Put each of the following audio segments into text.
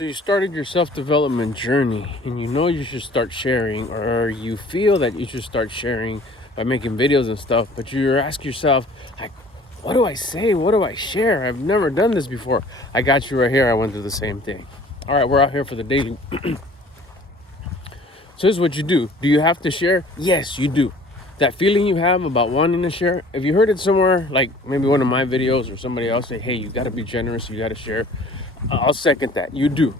So you started your self-development journey and you know you should start sharing, or you feel that you should start sharing by making videos and stuff, but you ask yourself, like, what do I say? What do I share? I've never done this before. I got you right here. I went through the same thing. All right, we're out here for the daily. So here's what you do. Do you have to share? Yes, you do. That feeling you have about wanting to share, if you heard it somewhere, like maybe one of my videos or somebody else say, hey, you got to be generous, you got to share, I'll second that. You do.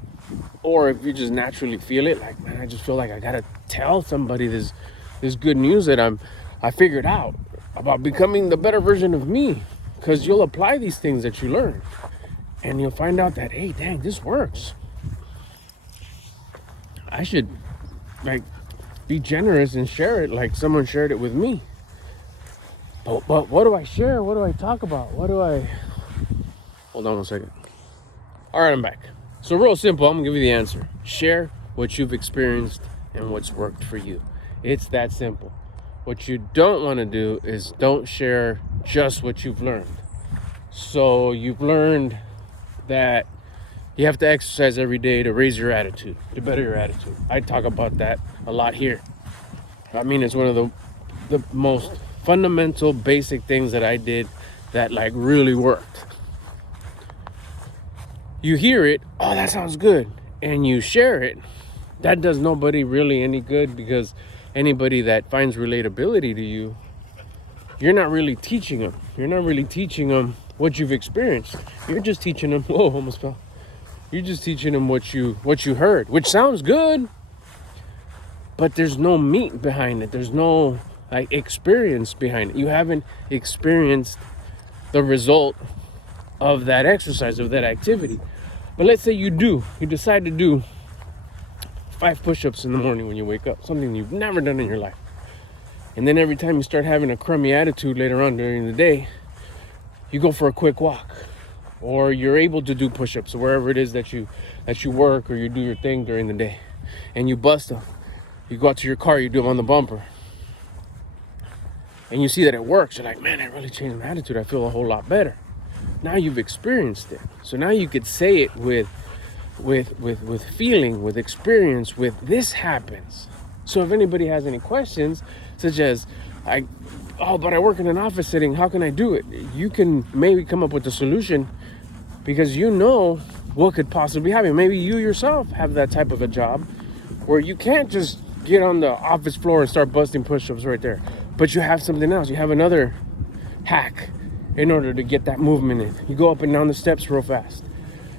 Or if you just naturally feel it, like, man, I just feel like I got to tell somebody this good news that I figured out about becoming the better version of me, because you'll apply these things that you learn and you'll find out that, hey, dang, this works. I should be generous and share it like someone shared it with me. But what do I share? What do I talk about? Hold on one second. All right, I'm back. So real simple, I'm gonna give you the answer. Share what you've experienced and what's worked for you. It's that simple. What you don't want to do is don't share just what you've learned. So you've learned that you have to exercise every day to raise your attitude, to better your attitude. I talk about that a lot here. I mean, it's one of the most fundamental, basic things that I did that like really worked. You hear it, oh, that sounds good, and you share it. That does nobody really any good, because anybody that finds relatability to you, you're not really teaching them. You're not really teaching them what you've experienced. You're just teaching them, whoa, almost fell. You're just teaching them what you heard, which sounds good, but there's no meat behind it. There's no like experience behind it. You haven't experienced the result of that exercise, of that activity. But let's say you decide to do 5 push-ups in the morning when you wake up, something you've never done in your life. And then every time you start having a crummy attitude later on during the day, you go for a quick walk, or you're able to do push-ups wherever it is that you work, or you do your thing during the day, and you bust them. You go out to your car, you do them on the bumper, and you see that it works. You're like, man, I really changed my attitude. I feel a whole lot better. Now you've experienced it. So now you could say it with feeling, with experience, with this happens. So if anybody has any questions, such as, but I work in an office setting, how can I do it? You can maybe come up with a solution, because you know what could possibly happen. Maybe you yourself have that type of a job where you can't just get on the office floor and start busting push-ups right there. But you have something else. You have another hack in order to get that movement in. You go up and down the steps real fast.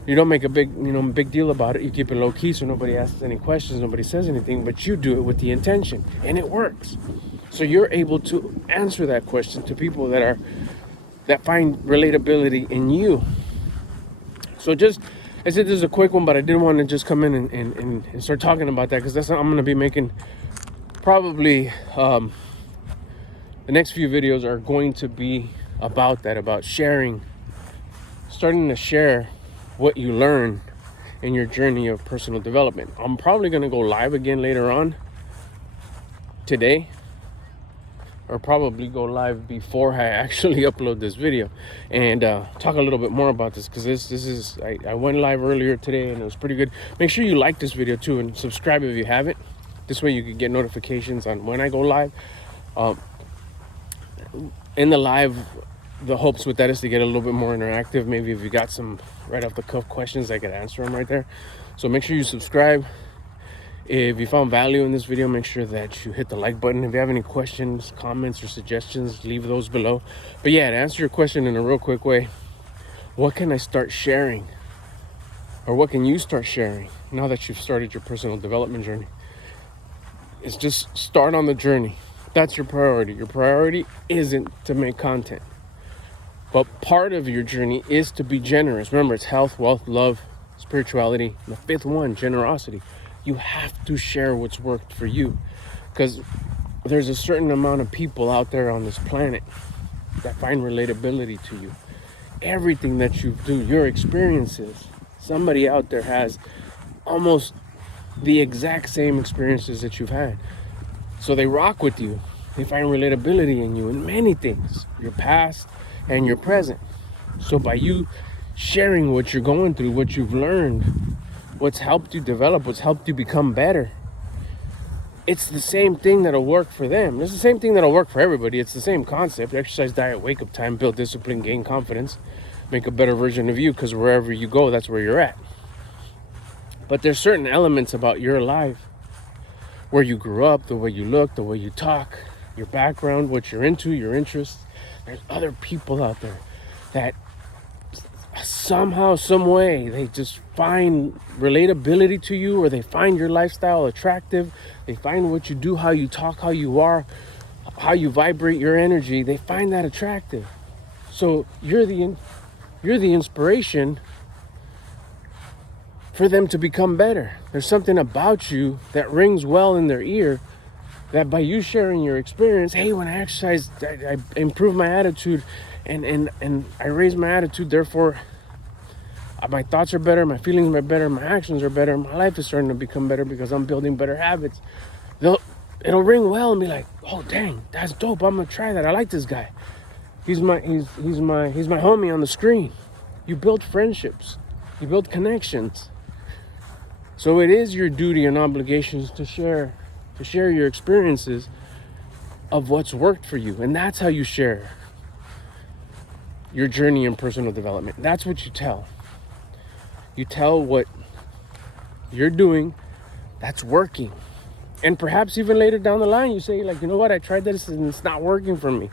You don't make a big deal about it. You keep it low key so nobody asks any questions, nobody says anything, but you do it with the intention, and it works. So you're able to answer that question to people that find relatability in you. So I said this is a quick one, but I didn't want to just come in and start talking about that, because that's what I'm going to be making. Probably the next few videos are going to be about that, about sharing, starting to share what you learn in your journey of personal development. I'm probably going to go live again later on today, or probably go live before I actually upload this video, and talk a little bit more about this, because this is I went live earlier today and it was pretty good. Make sure you like this video too, and subscribe if you haven't. This way you can get notifications on when I go live. In the live, the hopes with that is to get a little bit more interactive. Maybe if you got some right off the cuff questions, I could answer them right there. So make sure you subscribe. If you found value in this video, make sure that you hit the like button. If you have any questions, comments, or suggestions, leave those below. But yeah, to answer your question in a real quick way, what can I start sharing? Or what can you start sharing now that you've started your personal development journey? It's just start on the journey. That's your priority. Your priority isn't to make content, but part of your journey is to be generous. Remember, it's health, wealth, love, spirituality. And the 5th one, generosity. You have to share what's worked for you, because there's a certain amount of people out there on this planet that find relatability to you. Everything that you do, your experiences, somebody out there has almost the exact same experiences that you've had. So they rock with you. They find relatability in you in many things, your past and your present. So by you sharing what you're going through, what you've learned, what's helped you develop, what's helped you become better, it's the same thing that'll work for them. It's the same thing that'll work for everybody. It's the same concept: exercise, diet, wake up time, build discipline, gain confidence, make a better version of you, because wherever you go, that's where you're at. But there's certain elements about your life, where you grew up, the way you look, the way you talk, your background, what you're into, your interests. There's other people out there that somehow, some way, they just find relatability to you, or they find your lifestyle attractive. They find what you do, how you talk, how you are, how you vibrate your energy. They find that attractive. So you're the inspiration for them to become better. There's something about you that rings well in their ear, that by you sharing your experience, hey, when I exercise, I improve my attitude, and I raise my attitude, therefore my thoughts are better, my feelings are better, my actions are better, my life is starting to become better because I'm building better habits. It'll ring well and be like, oh dang, that's dope, I'm gonna try that. I like this guy. He's my homie on the screen. You build friendships, you build connections. So it is your duty and obligations to share your experiences of what's worked for you. And that's how you share your journey in personal development. That's what you tell. You tell what you're doing that's working. And perhaps even later down the line, you say, like, you know what, I tried this and it's not working for me.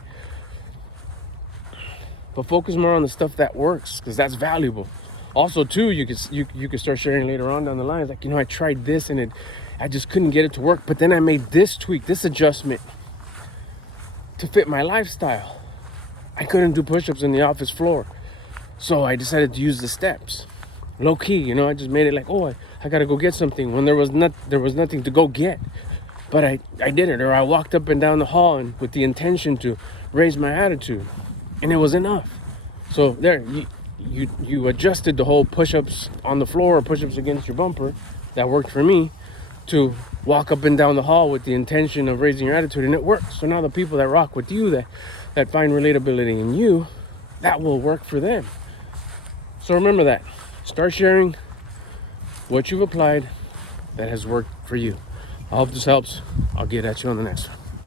But focus more on the stuff that works, because that's valuable. Also, too, you could start sharing later on down the line. It's like, you know, I tried this and I just couldn't get it to work. But then I made this tweak, this adjustment to fit my lifestyle. I couldn't do push-ups in the office floor, so I decided to use the steps. Low key, you know, I just made it like, oh, I gotta go get something when there was nothing to go get. But I did it, or I walked up and down the hall and with the intention to raise my attitude, and it was enough. So there, you adjusted the whole push-ups on the floor or push-ups against your bumper, that worked for me, to walk up and down the hall with the intention of raising your attitude, and it works. So now the people that rock with you, that find relatability in you, that will work for them. So remember that. Start sharing what you've applied that has worked for you. I hope this helps. I'll get at you on the next one.